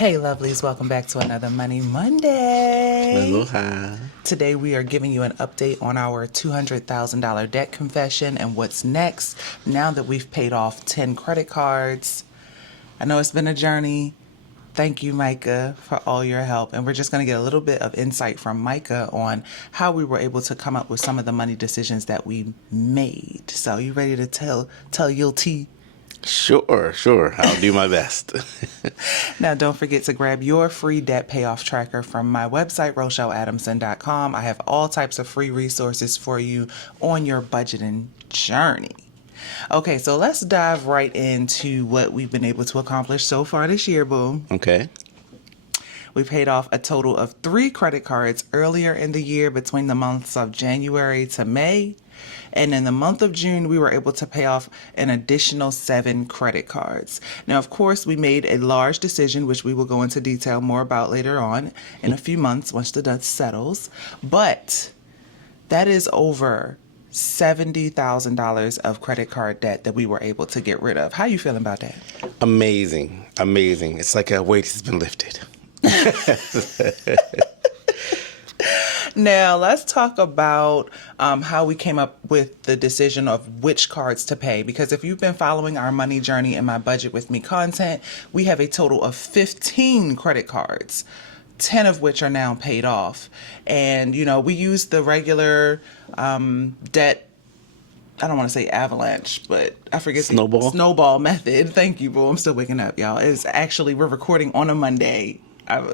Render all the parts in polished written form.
Hey lovelies, welcome back to another Money Monday. Aloha. Today we are giving you an update on our $200,000 debt confession and what's next now that we've paid off 10 credit cards. I know it's been a journey. Thank you, Micah, for all your help. And we're just going to get a little bit of insight from Micah on how we were able to come up with some of the money decisions that we made. So you ready to tell your tea? Sure. I'll do my best. Now, don't forget to grab your free debt payoff tracker from my website, RochelleAdamson.com. I have all types of free resources for you on your budgeting journey. Okay, so let's dive right into what we've been able to accomplish so far this year, boo. Okay. We paid off a total of 3 credit cards earlier in the year between the months of January to May. And in the month of June, we were able to pay off an additional 7 credit cards. Now, of course, we made a large decision, which we will go into detail more about later on in a few months once the dust settles. But that is over $70,000 of credit card debt that we were able to get rid of. How you feeling about that? Amazing. It's like a weight has been lifted. Now, let's talk about how we came up with the decision of which cards to pay. Because if you've been following our money journey and my budget with me content, we have a total of 15 credit cards, 10 of which are now paid off. And, you know, we use the regular debt, I don't want to say avalanche, but I forget the snowball method. Thank you, boo. I'm still waking up, y'all. It's actually, we're recording on a Monday.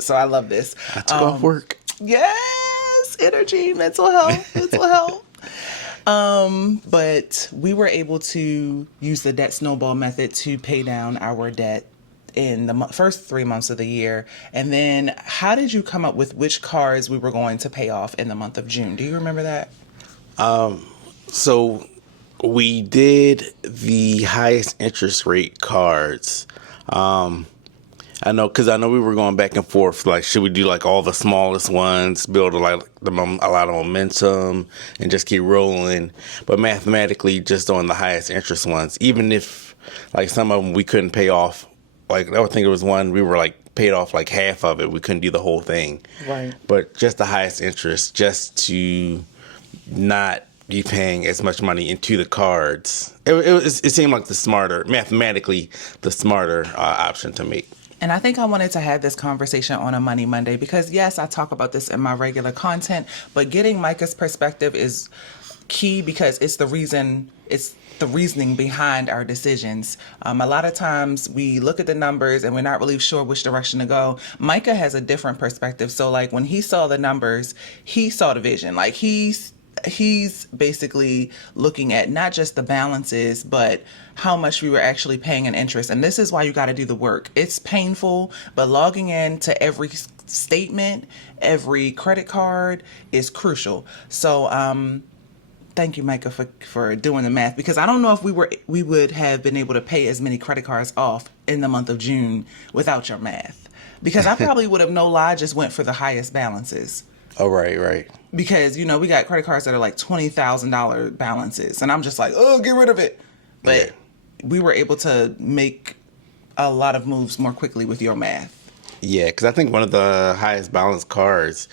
So I love this. I took off work. Yes, energy, mental health. But we were able to use the debt snowball method to pay down our debt in the first 3 months of the year. And then how did you come up with which cards we were going to pay off in the month of June? Do you remember that? So we did the highest interest rate cards. I know we were going back and forth. Like, should we do like all the smallest ones, build a lot of momentum, and just keep rolling? But mathematically, just on the highest interest ones, even if like some of them we couldn't pay off. Like I think it was one we were like paid off like half of it. We couldn't do the whole thing. Right. But just the highest interest, just to not be paying as much money into the cards. It seemed like mathematically the smarter option to make. And I think I wanted to have this conversation on a Money Monday because, yes, I talk about this in my regular content, but getting Micah's perspective is key because it's the reasoning behind our decisions. A lot of times we look at the numbers and we're not really sure which direction to go. Micah has a different perspective. So, like, when he saw the numbers, he saw the vision. Like, he's basically looking at not just the balances, but how much we were actually paying in interest. And this is why you got to do the work. It's painful, but logging in to every statement, every credit card is crucial. So, thank you, Micah, for doing the math, because I don't know if we would have been able to pay as many credit cards off in the month of June without your math, because I probably would have just went for the highest balances. Oh, right. Because, you know, we got credit cards that are like $20,000 balances. And I'm just like, oh, get rid of it. But we were able to make a lot of moves more quickly with your math. Yeah, because I think one of the highest balance cards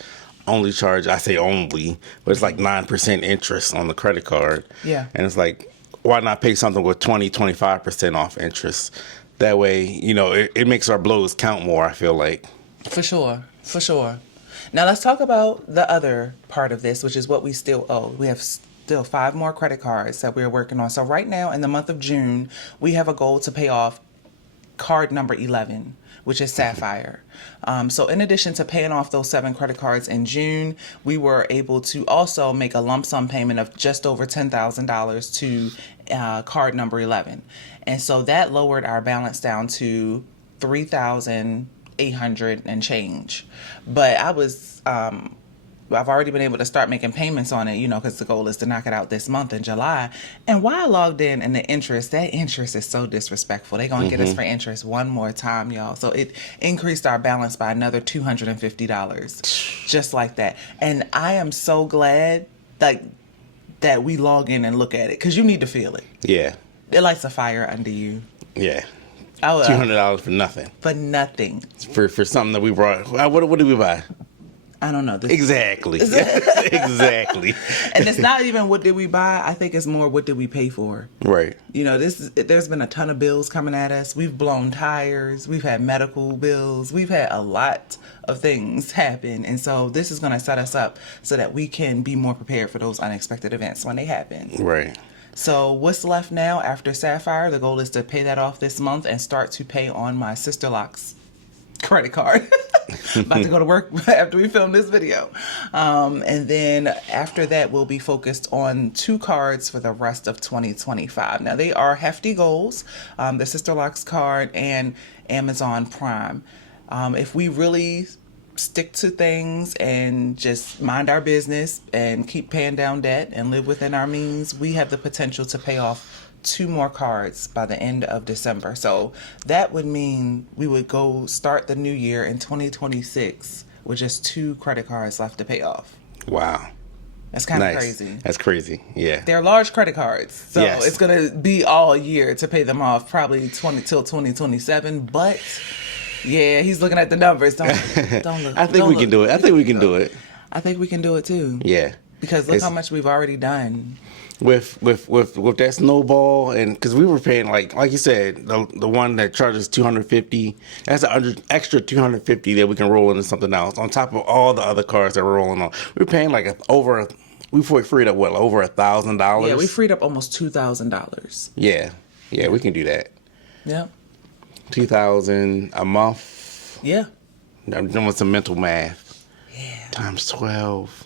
only charge, I say only, but it's like 9% interest on the credit card. Yeah. And it's like, why not pay something with 25% off interest? That way, you know, it makes our blows count more, I feel like. For sure. Now let's talk about the other part of this, which is what we still owe. We have still 5 more credit cards that we're working on. So right now in the month of June, we have a goal to pay off card number 11, which is Sapphire. So in addition to paying off those 7 credit cards in June, we were able to also make a lump sum payment of just over $10,000 to card number 11. And so that lowered our balance down to $3,800 and change. But I've already been able to start making payments on it, you know, because the goal is to knock it out this month in July. And while I logged in and that interest is so disrespectful. They're going to get us for interest one more time, y'all. So it increased our balance by another $250, just like that. And I am so glad that we log in and look at it, because you need to feel it. Yeah. It lights a fire under you. Yeah. $200 for nothing. For nothing. For something that we brought. What did we buy? I don't know. Exactly. Exactly. And it's not even what did we buy. I think it's more what did we pay for. Right. You know, there's been a ton of bills coming at us. We've blown tires. We've had medical bills. We've had a lot of things happen. And so this is going to set us up so that we can be more prepared for those unexpected events when they happen. Right. So what's left now after Sapphire? The goal is to pay that off this month and start to pay on my sister-loc's credit card. About to go to work after we film this video. And then after that, we'll be focused on 2 cards for the rest of 2025. Now, they are hefty goals, the Sister Locks card and Amazon Prime. If we really stick to things and just mind our business and keep paying down debt and live within our means, we have the potential to pay off 2 more cards by the end of December. So that would mean we would go start the new year in 2026 with just 2 credit cards left to pay off. Wow. That's kind of Nice. crazy. That's crazy. Yeah. They're large credit cards. So Yes. it's going to be all year to pay them off, probably till 2027. But yeah, he's looking at the numbers. Don't look. I think we can do it. I think we can do it. I think we can do it too. Yeah. Because look It's- how much we've already done. With that snowball, and because we were paying like you said, the one that charges $250, that's an extra $250 that we can roll into something else on top of all the other cards that we're rolling on. We're paying like we freed up over $1,000. Yeah, we freed up almost $2,000. Yeah, we can do that. Yep. $2,000 a month. Yeah. I'm doing some mental math. Yeah. Times 12.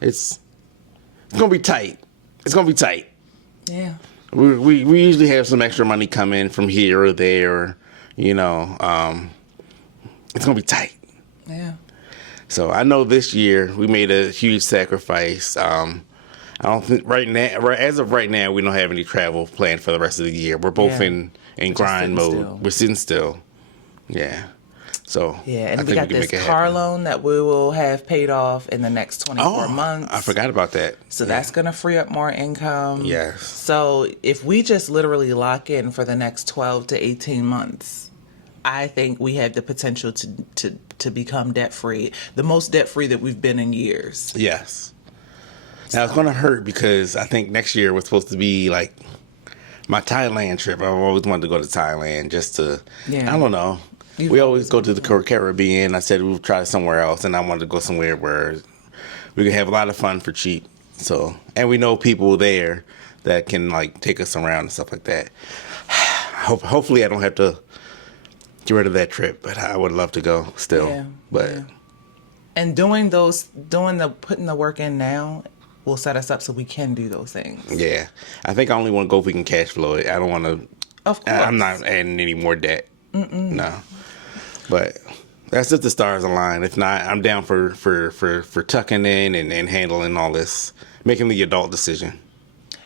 It's gonna be tight. It's gonna be tight. Yeah. We usually have some extra money come in from here or there, you know. It's gonna be tight. Yeah. So I know this year we made a huge sacrifice. I don't think as of right now, we don't have any travel planned for the rest of the year. We're both in grind mode. still. We're sitting still. Yeah. So Yeah, and I we think got can this make it car happen. loan that we will have paid off in the next 24 months. I forgot about that. So that's going to free up more income. Yes. So if we just literally lock in for the next 12 to 18 months, I think we have the potential to become debt-free, the most debt-free that we've been in years. Yes. Now it's gonna hurt because I think next year was supposed to be like my Thailand trip. I've always wanted to go to Thailand just to. Yeah. I don't know. We always go to the Caribbean. I said we'll try somewhere else, and I wanted to go somewhere where we could have a lot of fun for cheap. So, and we know people there that can like take us around and stuff like that. Hopefully, I don't have to get rid of that trip, but I would love to go still. Yeah, but yeah. And putting the work in now will set us up so we can do those things. yeah, I think I only want to go if we can cash flow it. I don't want to. Of course. I'm not adding any more debt. No, but that's if the stars align. If not, I'm down for tucking in and handling all this, making the adult decision.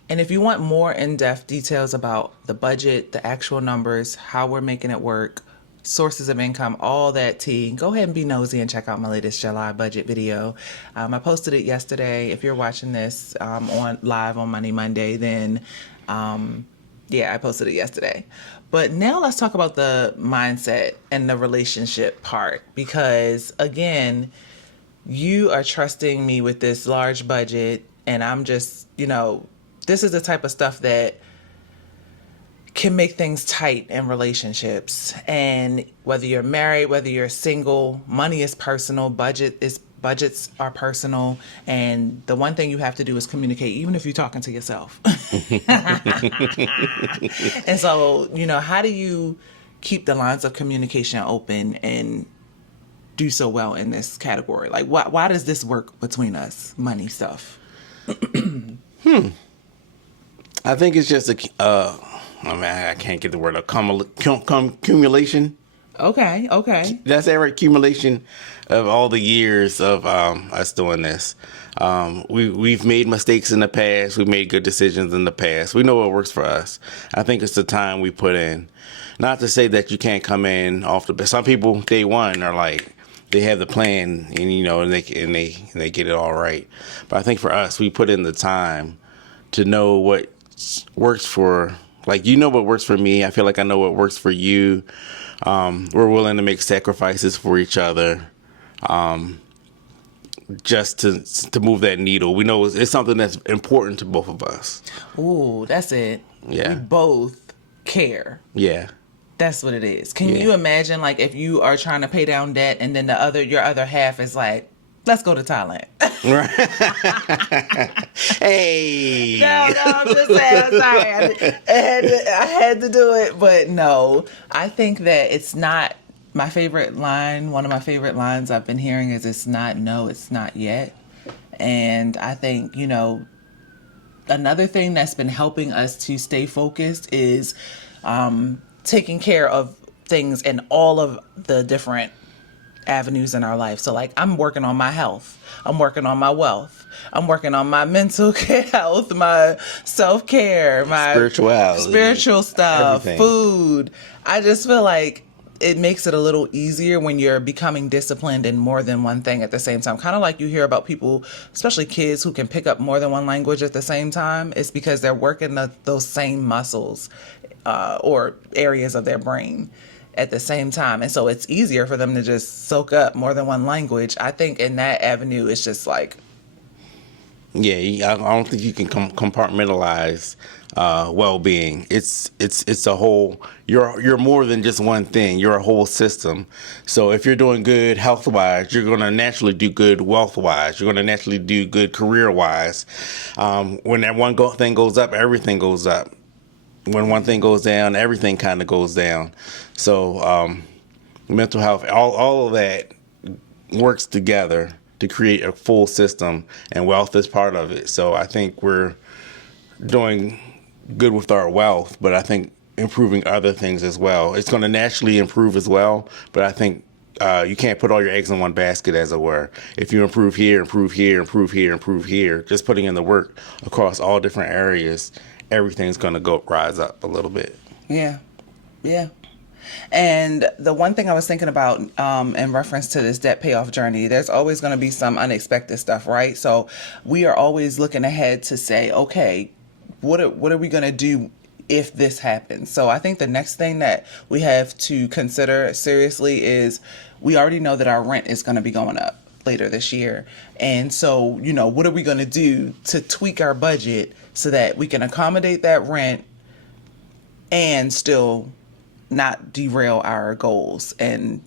And if you want more in-depth details about the budget, the actual numbers, how we're making it work, sources of income, all that tea, go ahead and be nosy and check out my latest July budget video. I posted it yesterday. If you're watching this on live on Monday, then I posted it yesterday. But now let's talk about the mindset and the relationship part, because again, you are trusting me with this large budget, and I'm just, this is the type of stuff that can make things tight in relationships. And whether you're married, whether you're single, money is personal, budgets are personal, and the one thing you have to do is communicate, even if you're talking to yourself. And so, how do you keep the lines of communication open and do so well in this category? Like, why does this work between us, money stuff? I think it's just I can't get the word accumulation. Okay. That's every accumulation of all the years of us doing this. We've made mistakes in the past. We've made good decisions in the past. We know what works for us. I think it's the time we put in. Not to say that you can't come in off the. Some people day one are like they have the plan and and they get it all right. But I think for us, we put in the time to know what works for Like, you know what works for me. I feel like I know what works for you. We're willing to make sacrifices for each other, just to move that needle. We know it's something that's important to both of us. Ooh, that's it. Yeah. We both care. Yeah. That's what it is. Can Yeah. you imagine, like, if you are trying to pay down debt and then your other half is like, let's go to Thailand. Hey. No, I'm just saying. I'm sorry. I had to do it, but no. I think that it's not my favorite line. One of my favorite lines I've been hearing is, "It's not no, it's not yet." And I think, another thing that's been helping us to stay focused is taking care of things in all of the different avenues in our life. So, like, I'm working on my health. I'm working on my wealth. I'm working on my mental health, my self-care, my spiritual stuff, everything. Food. I just feel like it makes it a little easier when you're becoming disciplined in more than one thing at the same time. Kind of like you hear about people, especially kids, who can pick up more than one language at the same time. It's because they're working those same muscles or areas of their brain at the same time. And so it's easier for them to just soak up more than one language. I think in that avenue, it's just like... Yeah, I don't think you can compartmentalize well-being. It's a whole. You're more than just one thing. You're a whole system. So if you're doing good health-wise, you're going to naturally do good wealth-wise. You're going to naturally do good career-wise. When that one thing goes up, everything goes up. When one thing goes down, everything kind of goes down. So mental health, all of that works together to create a full system, and wealth is part of it. So I think we're doing good with our wealth, but I think improving other things as well. It's going to naturally improve as well, but I think you can't put all your eggs in one basket, as it were. If you improve here, improve here, improve here, improve here, just putting in the work across all different areas, everything's going to rise up a little bit. Yeah. And the one thing I was thinking about in reference to this debt payoff journey, there's always going to be some unexpected stuff, right? So we are always looking ahead to say, okay, what are we going to do if this happens? So I think the next thing that we have to consider seriously is, we already know that our rent is going to be going up later this year. And so, what are we going to do to tweak our budget so that we can accommodate that rent and still not derail our goals and,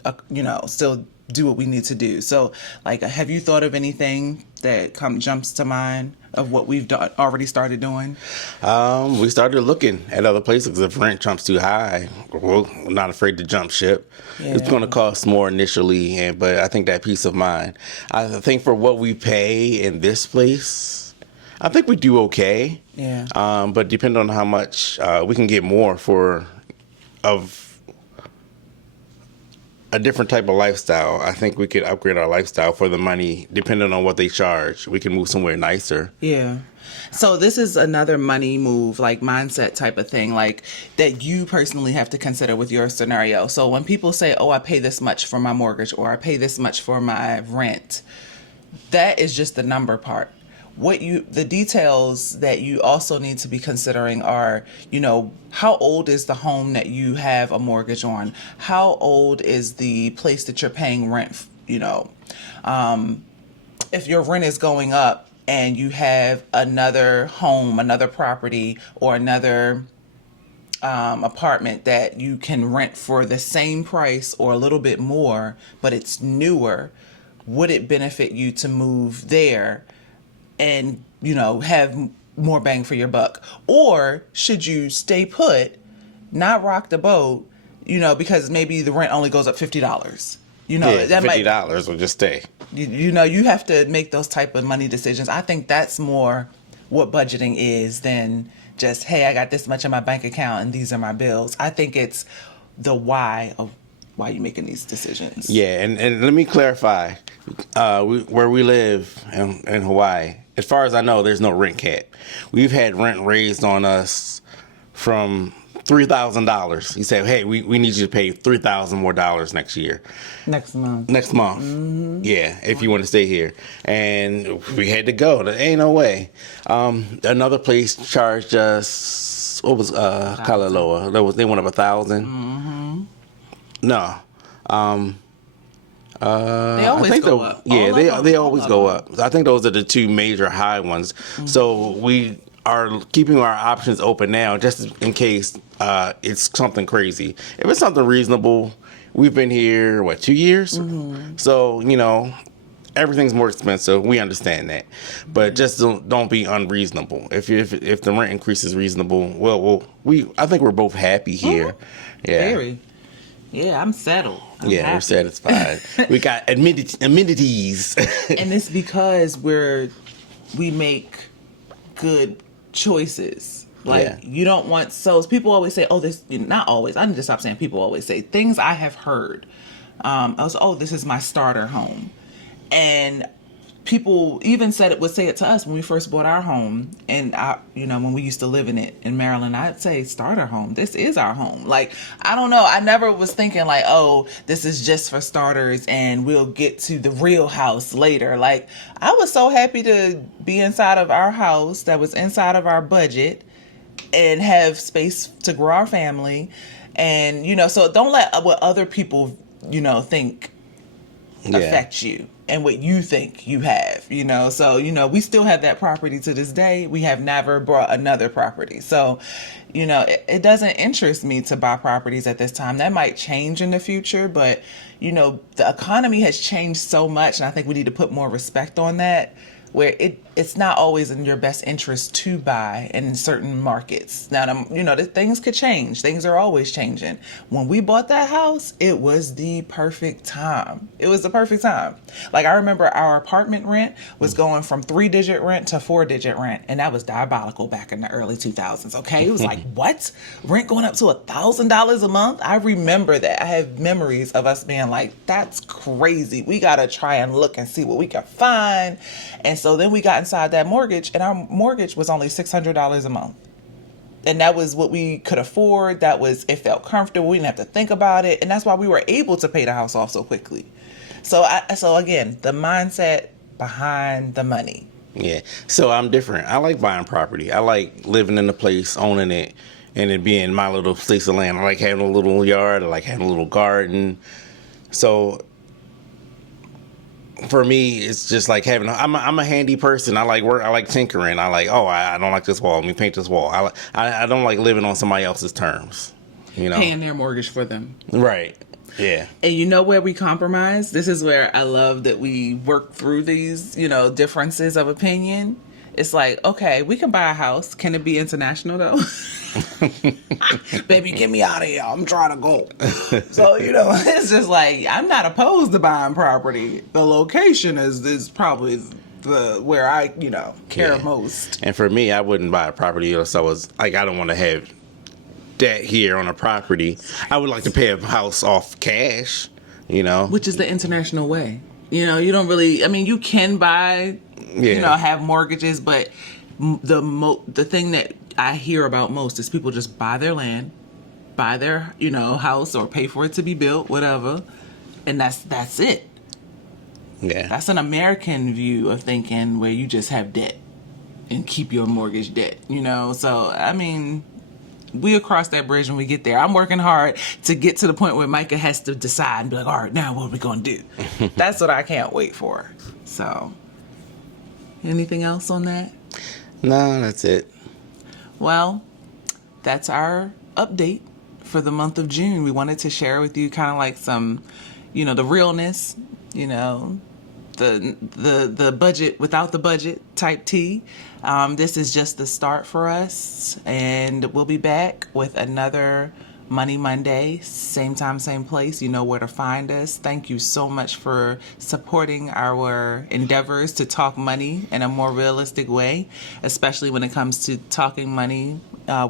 still do what we need to do? So, like, have you thought of anything that jumps to mind of what we've already started doing? We started looking at other places. If rent jumps too high, we're not afraid to jump ship. Yeah. It's going to cost more initially, but I think that peace of mind. I think for what we pay in this place, I think we do okay. Yeah. But depending on how much we can get more of a different type of lifestyle. I think we could upgrade our lifestyle for the money, depending on what they charge. We can move somewhere nicer. Yeah. So this is another money move, like mindset type of thing, like that you personally have to consider with your scenario. So when people say, oh, I pay this much for my mortgage, or I pay this much for my rent, that is just the number part. The details that you also need to be considering are, how old is the home that you have a mortgage on? How old is the place that you're paying rent? If your rent is going up and you have another home, another property, or another apartment that you can rent for the same price or a little bit more, but it's newer, would it benefit you to move there and, have more bang for your buck? Or should you stay put, not rock the boat, because maybe the rent only goes up $50? That $50 will just stay. You have to make those type of money decisions. I think that's more what budgeting is than just, hey, I got this much in my bank account and these are my bills. I think it's the why of why you're making these decisions. Yeah, and let me clarify. Where we live in Hawaii, as far as I know, there's no rent cap. We've had rent raised on us from $3,000. You say, hey, we need you to pay $3,000 more next year. Next month. Mm-hmm. Yeah, if you want to stay here. And we had to go. There ain't no way. Another place charged us what was Kalaloa? They went up 1,000. Mm-hmm. No. They always I think go up. Yeah, they always go them. up. I think those are the two major high ones. Mm-hmm. So we are keeping our options open now, just in case it's something crazy. If it's something reasonable, we've been here 2 years. Mm-hmm. So everything's more expensive. We understand that, but just don't be unreasonable. If the rent increase is reasonable, I think we're both happy here. Mm-hmm. Yeah. Very. Yeah, I'm settled. I'm happy. We're satisfied. We got amenities. And it's because we make good choices. Like, you don't want, so people always say, oh, this, not always, I need to stop saying people always say, things I have heard. I was, oh, this is my starter home. And people even would say it to us when we first bought our home. And when we used to live in it in Maryland, I'd say starter home. This is our home. Like, I don't know. I never was thinking like, oh, this is just for starters and we'll get to the real house later. Like, I was so happy to be inside of our house that was inside of our budget and have space to grow our family. And, so don't let what other people, think affect you. And what you think you have, So, we still have that property to this day. We have never bought another property. So, it doesn't interest me to buy properties at this time. That might change in the future, but, the economy has changed so much. And I think we need to put more respect on that, where it's not always in your best interest to buy in certain markets. Now, things could change. Things are always changing. When we bought that house, it was the perfect time. It was the perfect time. Like, I remember our apartment rent was going from 3-digit rent to 4-digit rent, and that was diabolical back in the early 2000s, okay? It was like, what? Rent going up to $1,000 a month? I remember that. I have memories of us being like, that's crazy. We got to try and look and see what we can find. And so then we got inside that mortgage, and our mortgage was only $600 a month. And that was what we could afford. It felt comfortable. We didn't have to think about it. And that's why we were able to pay the house off so quickly. So again, the mindset behind the money. Yeah. So I'm different. I like buying property. I like living in the place, owning it, and it being my little place of land. I like having a little yard. I like having a little garden. So for me, it's just like I'm a handy person. I like work. I like tinkering. I like, I don't like this wall. Let me paint this wall. I don't like living on somebody else's terms. Paying their mortgage for them. Right. Yeah. And where we compromise? This is where I love that we work through these, differences of opinion. It's like, okay, we can buy a house. Can it be international, though? Baby, get me out of here. I'm trying to go. So, it's just like, I'm not opposed to buying property. The location is probably where I, care most. And for me, I wouldn't buy a property unless I was, like, I don't want to have debt here on a property. I would like to pay a house off cash, Which is the international way. You don't really, you can buy, have mortgages, but the thing that I hear about most is people just buy their land, buy their, house, or pay for it to be built, whatever. And that's it. Yeah. That's an American view of thinking, where you just have debt and keep your mortgage debt, So, we'll cross that bridge when we get there. I'm working hard to get to the point where Micah has to decide and be like, all right, now what are we going to do? That's what I can't wait for. So, anything else on that? No, that's it. Well, that's our update for the month of June. We wanted to share with you kind of like some, the realness, the budget without the budget type tea. This is just the start for us, and we'll be back with another Money Monday, same time, same place. You know where to find us. Thank you so much for supporting our endeavors to talk money in a more realistic way, especially when it comes to talking money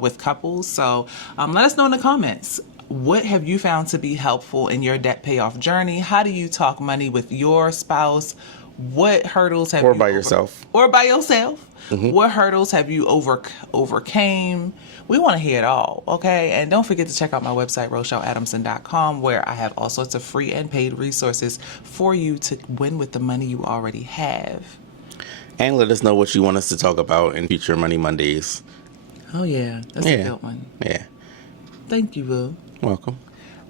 with couples. So let us know in the comments. What have you found to be helpful in your debt payoff journey? How do you talk money with your spouse? What hurdles have you... Or by yourself. Mm-hmm. What hurdles have you overcame? We want to hear it all, okay? And don't forget to check out my website, RochelleAdamson.com, where I have all sorts of free and paid resources for you to win with the money you already have. And let us know what you want us to talk about in future Money Mondays. Oh, yeah. That's a good one. Yeah. Thank you, Boo. Welcome.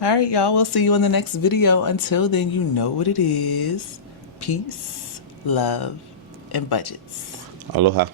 All right, y'all. We'll see you in the next video. Until then, you know what it is. Peace, love, and budgets. Aloha.